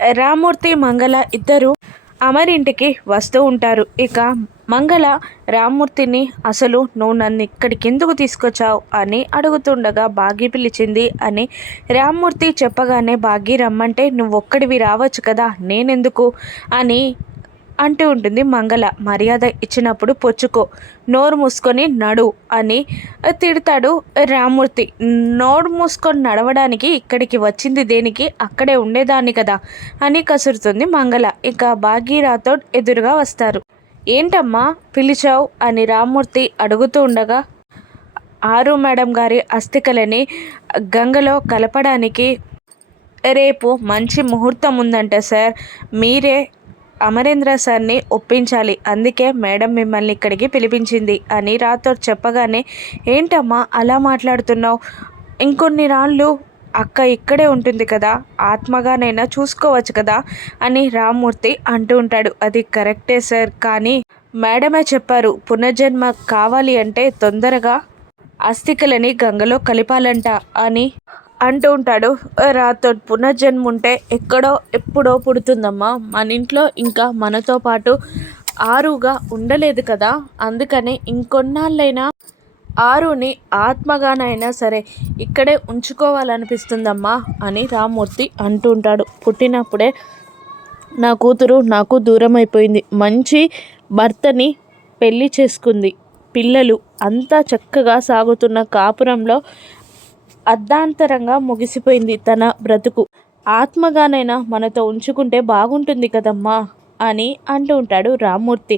రామూర్తి మంగళ ఇద్దరు అమరింటికి వస్తూ ఉంటారు. ఇక మంగళ రామ్మూర్తిని అసలు నువ్వు నన్ను ఇక్కడికి ఎందుకు తీసుకొచ్చావు? అని అడుగుతుండగా భాగ్య పిలిచింది అని రామ్మూర్తి చెప్పగానే భాగ్య రమ్మంటే నువ్వు ఒక్కడివి రావచ్చు కదా నేనెందుకు? అని అంటూ ఉంటుంది. మంగళ మర్యాద ఇచ్చినప్పుడు పొచ్చుకో. నోరు మూసుకొని నడు అని తిడతాడు రామూర్తి నోరు మూసుకొని నడవడానికి ఇక్కడికి వచ్చింది దేనికి? అక్కడే ఉండేదాన్ని కదా అని కసురుతుంది మంగళ. ఇక భాగీరాతో ఎదురుగా వస్తారు. ఏంటమ్మా పిలిచావు? అని రామూర్తి అడుగుతూ ఉండగా ఆరు మేడం గారి అస్థికలని గంగలో కలపడానికి రేపు మంచి ముహూర్తం ఉందంట సార్. మీరే అమరేంద్ర సార్ని ఒప్పించాలి. అందుకే మేడం మిమ్మల్ని ఇక్కడికి పిలిపించింది అని రాతో చెప్పగానే ఏంటమ్మా అలా మాట్లాడుతున్నావు? ఇంకొన్ని రాళ్ళు అక్క ఇక్కడే ఉంటుంది కదా ఆత్మగానైనా చూసుకోవచ్చు కదా అని రామ్మూర్తి అంటూ ఉంటాడు. అది కరెక్టే సార్ కానీ మేడమే చెప్పారు పునర్జన్మ కావాలి అంటే తొందరగా అస్థికలని గంగలో కలిపాలంట అని అంటూ ఉంటాడు రాతో పునర్జన్మ ఉంటే ఎక్కడో ఎప్పుడో పుడుతుందమ్మా. మన ఇంట్లో ఇంకా మనతో పాటు ఆరుగా ఉండలేదు కదా. అందుకనే ఇంకొన్నాళ్ళైనా ఆరుని ఆత్మగానైనా సరే ఇక్కడే ఉంచుకోవాలనిపిస్తుందమ్మా అని రామ్మూర్తి అంటూ ఉంటాడు. పుట్టినప్పుడే నా కూతురు నాకు దూరం అయిపోయింది మంచి భర్తని పెళ్ళి చేసుకుంది. పిల్లలు అంతా చక్కగా సాగుతున్న కాపురంలో అర్ధాంతరంగా ముగిసిపోయింది తన బ్రతుకు. ఆత్మగానైనా మనతో ఉంచుకుంటే బాగుంటుంది కదమ్మా అని అంటూ ఉంటాడు రామ్మూర్తి.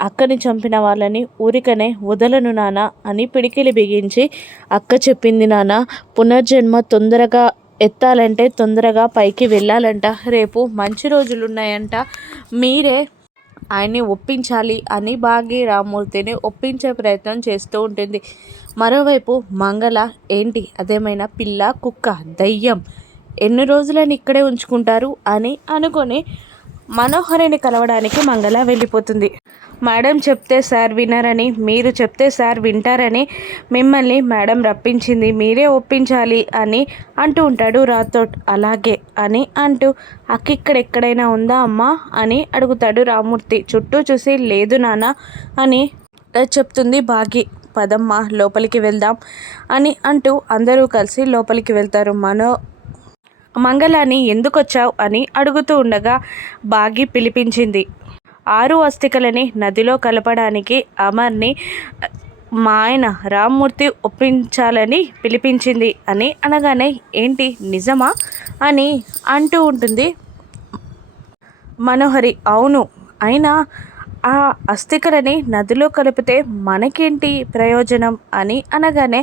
అక్కని చంపిన వాళ్ళని ఊరికనే వదలను నాన్న అని పిడికిలి బిగించి అక్క చెప్పింది నాన్న పునర్జన్మ తొందరగా ఎత్తాలంటే తొందరగా పైకి వెళ్ళాలంట రేపు మంచి రోజులు ఉన్నాయంట మీరే ఆయన్ని ఒప్పించాలి అని భాగ్య రామ్మూర్తిని ఒప్పించే ప్రయత్నం చేస్తూ ఉంటుంది. మరోవైపు మంగళ ఏంటి? అదేమైనా పిల్ల కుక్క దయ్యం ఎన్ని రోజులని ఇక్కడే ఉంచుకుంటారు అని అనుకొని మనోహరిని కలవడానికి మంగళ వెళ్ళిపోతుంది. మేడం చెప్తే సార్ వినరని మీరు చెప్తే సార్ వింటారని మిమ్మల్ని మేడం రప్పించింది. మీరే ఒప్పించాలి అని అంటూ ఉంటాడు రాథోడ్. అలాగే అని అంటూ అక్కిక్కడ ఎక్కడైనా ఉందా అమ్మా? అని అడుగుతాడు రామూర్తి. చుట్టూ చూసి లేదు నాన్న అని చెప్తుంది బాగి. పదమ్మ లోపలికి వెళ్దాం అని అంటూ అందరూ కలిసి లోపలికి వెళ్తారు. మనో మంగళాన్ని ఎందుకొచ్చావు అని అడుగుతూ ఉండగా బాగి పిలిపించింది. ఆరు అస్థికలని నదిలో కలపడానికి అమర్ని మా ఆయన రామ్మూర్తి ఒప్పించాలని పిలిపించింది అని అనగానే ఏంటి నిజమా? అని అంటూ ఉంటుంది. మనోహరి అవును అయినా ఆ అస్థికలని నదిలో కలిపితే మనకేంటి ప్రయోజనం అని అనగానే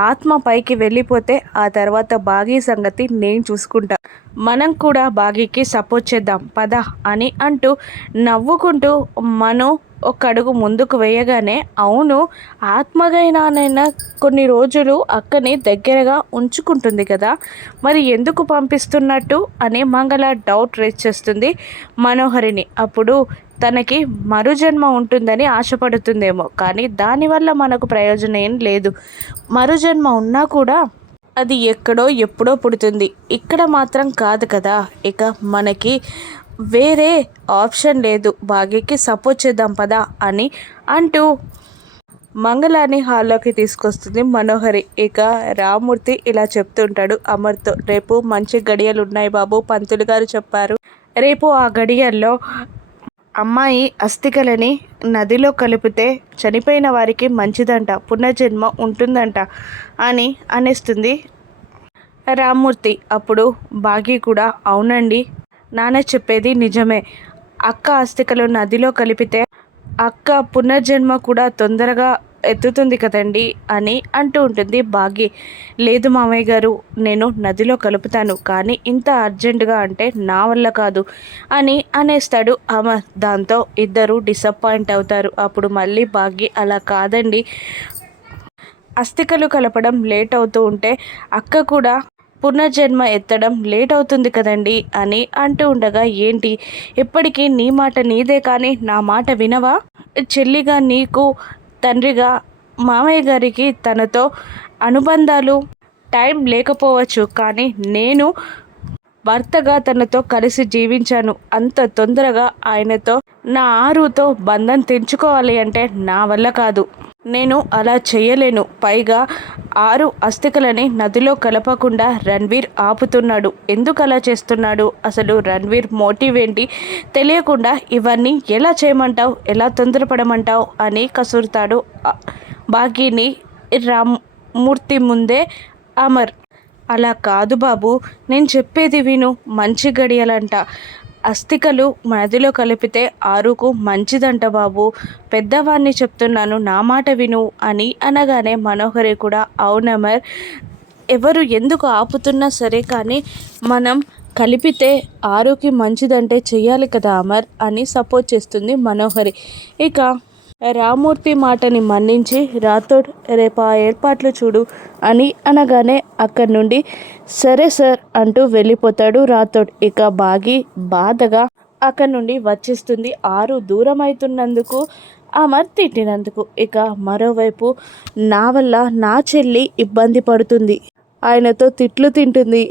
ఆత్మ పైకి వెళ్ళిపోతే ఆ తర్వాత బాగీ సంగతి నేను చూసుకుంటా. మనం కూడా బాగీకి సపోర్ట్ చేద్దాం పద అని అంటూ నవ్వుకుంటూ మనం ఒక అడుగు ముందుకు వేయగానే అవును ఆత్మగైనానైనా కొన్ని రోజులు అక్కని దగ్గరగా ఉంచుకుంటుంది కదా మరి ఎందుకు పంపిస్తున్నట్టు అని మంగళ డౌట్ రేజ్ చేస్తుంది మనోహరిని. అప్పుడు తనకి మరుజన్మ ఉంటుందని ఆశపడుతుందేమో కానీ దానివల్ల మనకు ప్రయోజనం ఏం లేదు. మరుజన్మ ఉన్నా కూడా అది ఎక్కడో ఎప్పుడో పుడుతుంది. ఇక్కడ మాత్రం కాదు కదా ఇక మనకి వేరే ఆప్షన్ లేదు. భాగ్యకి సపోర్ట్ చేద్దాం పదా అని అంటూ మంగళాన్ని హాల్లోకి తీసుకొస్తుంది మనోహరి. ఇక రామూర్తి ఇలా చెప్తుంటాడు. అమర్తో రేపు మంచి గడియలు ఉన్నాయి బాబు పంతులు గారు చెప్పారు. రేపు ఆ గడియల్లో అమ్మాయి అస్థికలని నదిలో కలిపితే చనిపోయిన వారికి మంచిదంట పునర్జన్మ ఉంటుందంట అని అనేస్తుంది రామ్మూర్తి. అప్పుడు బాగి కూడా అవునండి నాన్న చెప్పేది నిజమే. అక్క ఆస్తికలు నదిలో కలిపితే అక్క పునర్జన్మ కూడా తొందరగా ఎత్తుతుంది కదండి అని అంటూ ఉంటుంది బాగి. లేదు మామయ్య గారు నేను నదిలో కలుపుతాను కానీ ఇంత అర్జెంటుగా అంటే నా వల్ల కాదు అని అనేస్తాడు అమర్ దాంతో ఇద్దరు డిసప్పాయింట్ అవుతారు. అప్పుడు మళ్ళీ బాగి అలా కాదండి. అస్థికలు కలపడం లేట్ అవుతూ ఉంటే అక్క కూడా పునర్జన్మ ఎత్తడం లేట్ అవుతుంది కదండి అని అంటూ ఉండగా ఏంటి? ఎప్పటికీ నీ మాట నీదే కానీ నా మాట వినవా? చెల్లిగా నీకు తండ్రిగా మామయ్య గారికి తనతో అనుబంధాలు టైం లేకపోవచ్చు కానీ నేను భర్తగా తనతో కలిసి జీవించాను. అంత తొందరగా ఆయనతో నా ఆరుతో బంధం తెంచుకోవాలి అంటే నా వల్ల కాదు. నేను అలా చేయలేను. పైగా ఆరు అస్థికలని నదిలో కలపకుండా రణ్వీర్ ఆపుతున్నాడు. ఎందుకు అలా చేస్తున్నాడు? అసలు రణ్వీర్ మోటివ్ ఏంటి? తెలియకుండా ఇవన్నీ ఎలా చేయమంటావు? ఎలా తొందరపడమంటావు? అని కసురుతాడు బాకీని రామ్ రామ్మూర్తి ముందే అమర్. అలా కాదు బాబు. నేను చెప్పేది విను. మంచి గడియలంట. అస్థికలు నదిలో కలిపితే ఆరుకు మంచిదంట బాబు. పెద్దవాడిని చెప్తున్నాను నా మాట విను అని అనగానే మనోహరి కూడా అవునమర్ ఎవరు ఎందుకు ఆపుతున్నా సరే కానీ మనం కలిపితే ఆరుకి మంచిదంటే చెయ్యాలి కదా అమర్ అని సపోర్ట్ చేస్తుంది మనోహరి. ఇక రామూర్తి మాటని మన్నించి రాథోడ్ రేపు ఆ ఏర్పాట్లు చూడు అని అనగానే అక్కడి నుండి సరే సార్ అంటూ వెళ్ళిపోతాడు రాథోడ్. ఇక బాగి బాధగా అక్కడి నుండి వచ్చేస్తుంది. ఆరు దూరం అవుతున్నందుకు అమర్ తిట్టినందుకు. ఇక మరోవైపు నా వల్ల నా చెల్లి ఇబ్బంది పడుతుంది. ఆయనతో తిట్లు తింటుంది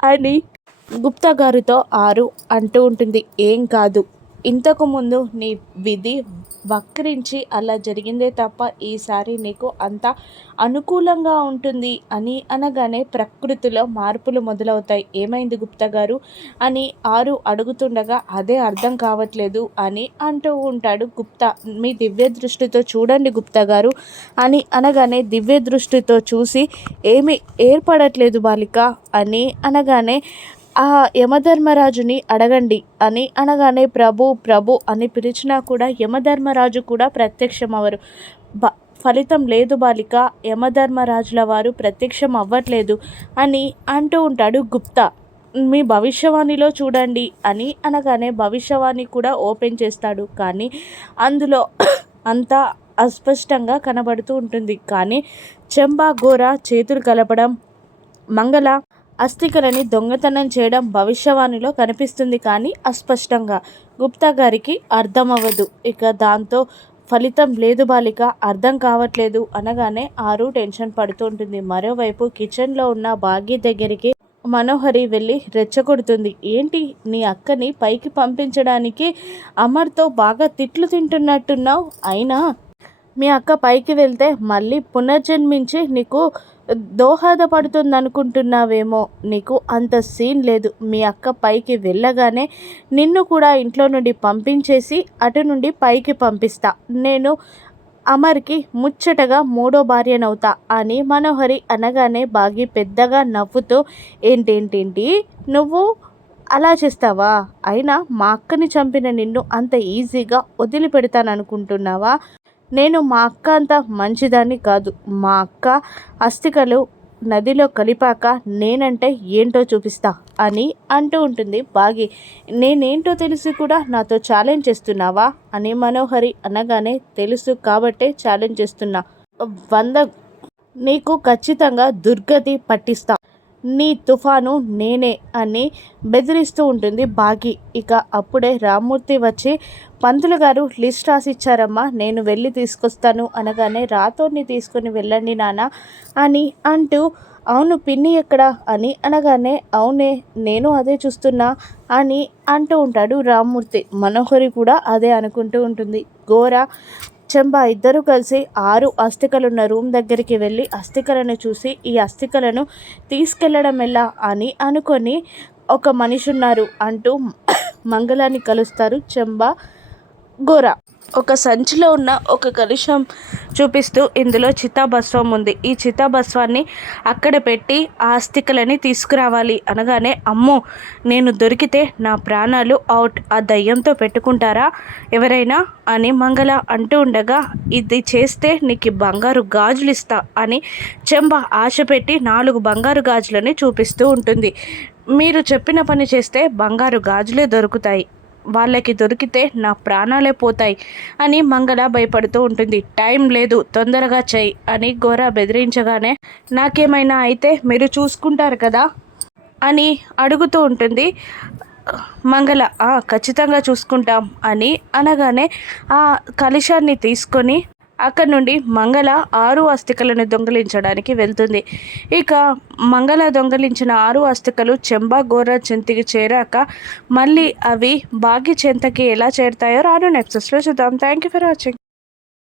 అని గుప్తా గారితో ఆరు అంటూ ఉంటుంది. ఏం కాదు. ఇంతకుముందు నీ విధి వక్రించి అలా జరిగిందే తప్ప ఈసారి నీకు అంత అనుకూలంగా ఉంటుంది అని అనగానే ప్రకృతిలో మార్పులు మొదలవుతాయి. ఏమైంది గుప్తా గారు? అని ఆరు అడుగుతుండగా అదే అర్థం కావట్లేదు అని అంటూ ఉంటాడు గుప్తా. మీ దివ్య దృష్టితో చూడండి గుప్తా గారు అని అనగానే దివ్య దృష్టితో చూసి ఏమి ఏర్పడట్లేదు బాలిక అని అనగానే ఆ యమధర్మరాజుని అడగండి అని అనగానే ప్రభు ప్రభు అని పిలిచినా కూడా యమధర్మరాజు కూడా ప్రత్యక్షమవరు బ ఫలితం లేదు బాలిక యమధర్మరాజుల వారు ప్రత్యక్షం అవ్వట్లేదు అని అంటూ ఉంటాడు గుప్తా. మీ భవిష్యవాణిలో చూడండి అని అనగానే భవిష్యవాణి కూడా ఓపెన్ చేస్తాడు. కానీ అందులో అంతా అస్పష్టంగా కనబడుతూ ఉంటుంది. కానీ చెంబా గోర చేతులు కలపడం మంగళ అస్థికలని దొంగతనం చేయడం భవిష్యవాణిలో కనిపిస్తుంది కానీ అస్పష్టంగా. గుప్తా గారికి అర్థమవ్వదు. ఇక దాంతో ఫలితం లేదు బాలిక అర్థం కావట్లేదు అనగానే ఆరు టెన్షన్ పడుతూ ఉంటుంది. మరోవైపు కిచెన్లో ఉన్న భాగ్య దగ్గరికి మనోహరి వెళ్ళి రెచ్చగొడుతుంది. ఏంటి? నీ అక్కని పైకి పంపించడానికి అమర్తో బాగా తిట్లు తింటున్నట్టున్నావు? అయినా? మీ అక్క పైకి వెళ్తే మళ్ళీ పునర్జన్మించి నీకు దోహదపడుతుంది అనుకుంటున్నావేమో నీకు అంత సీన్ లేదు. మీ అక్క పైకి వెళ్ళగానే నిన్ను కూడా ఇంట్లో నుండి పంపించేసి అటు నుండి పైకి పంపిస్తా. నేను అమర్కి ముచ్చటగా మూడో భార్యనవుతా అని మనోహరి అనగానే బాగి పెద్దగా నవ్వుతూ ఏంటేంటేంటి? నువ్వు అలా చేస్తావా? అయినా మా అక్కని చంపిన నిన్ను అంత ఈజీగా వదిలిపెడతాననుకుంటున్నావా? నేను మా అక్క అంత మంచిదాన్ని కాదు. మా అక్క అస్థికలు నదిలో కలిపాక నేనంటే ఏంటో చూపిస్తా అని అంటూ ఉంటుంది బాగి. నేనేంటో తెలిసి కూడా నాతో ఛాలెంజ్ చేస్తున్నావా అని మనోహరి అనగానే తెలుసు కాబట్టే ఛాలెంజ్ చేస్తున్నా. వంద నీకు ఖచ్చితంగా దుర్గతి పట్టిస్తా. నీ తుఫాను నేనే అని బెదిరిస్తూ ఉంటుంది బాగి. ఇక అప్పుడే రామ్మూర్తి వచ్చి పంతులు గారు లిస్ట్ రాసిచ్చారమ్మా నేను వెళ్ళి తీసుకొస్తాను అనగానే రాతోడిని తీసుకుని వెళ్ళండి నాన్న అని అంటూ అవును పిన్ని ఎక్కడ? అని అనగానే అవునే నేను అదే చూస్తున్నా అని అంటూ ఉంటాడు రామ్మూర్తి. మనోహరి కూడా అదే అనుకుంటూ ఉంటుంది. ఘోర చెంబా ఇద్దరు కలిసి ఆరు అస్థికలున్న రూమ్ దగ్గరికి వెళ్ళి అస్థికలను చూసి ఈ అస్థికలను తీసుకెళ్ళడం ఎలా అని అనుకొని ఒక మనిషి ఉన్నారు అంటూ మంగళాన్ని కలుస్తారు చెంబా గోరా. ఒక సంచిలో ఉన్న ఒక కలుషం చూపిస్తూ ఇందులో చితాభస్వం ఉంది. ఈ చితాభస్వాన్ని అక్కడ పెట్టి ఆస్తికలని తీసుకురావాలి అనగానే అమ్మో నేను దొరికితే నా ప్రాణాలు అవుట్ ఆ దయ్యంతో పెట్టుకుంటారా? ఎవరైనా? అని మంగళ అంటూ ఉండగా ఇది చేస్తే నీకు బంగారు గాజులు ఇస్తా అని చెంబ ఆశ పెట్టి నాలుగు బంగారు గాజులని చూపిస్తూ ఉంటుంది. మీరు చెప్పిన పని చేస్తే బంగారు గాజులే దొరుకుతాయి. వాళ్ళకి దొరికితే నా ప్రాణాలే పోతాయి అని మంగళ భయపడుతూ ఉంటుంది. టైం లేదు తొందరగా చెయ్యి అని ఘోర బెదిరించగానే నాకేమైనా అయితే మీరు చూసుకుంటారు కదా? అని అడుగుతూ ఉంటుంది. మంగళ ఖచ్చితంగా చూసుకుంటాం అని అనగానే ఆ కలశాన్ని తీసుకొని అక్కడ నుండి మంగళ ఆరు అస్థికలను దొంగిలించడానికి వెళ్తుంది. ఇక మంగళ దొంగిలించిన ఆరు అస్థికలు చెంబా గోర చెంతికి చేరాక మళ్ళీ అవి బాగి చెంతకి ఎలా చేరుతాయో రాను నెక్స్ట్లో చూద్దాం. Thank you for watching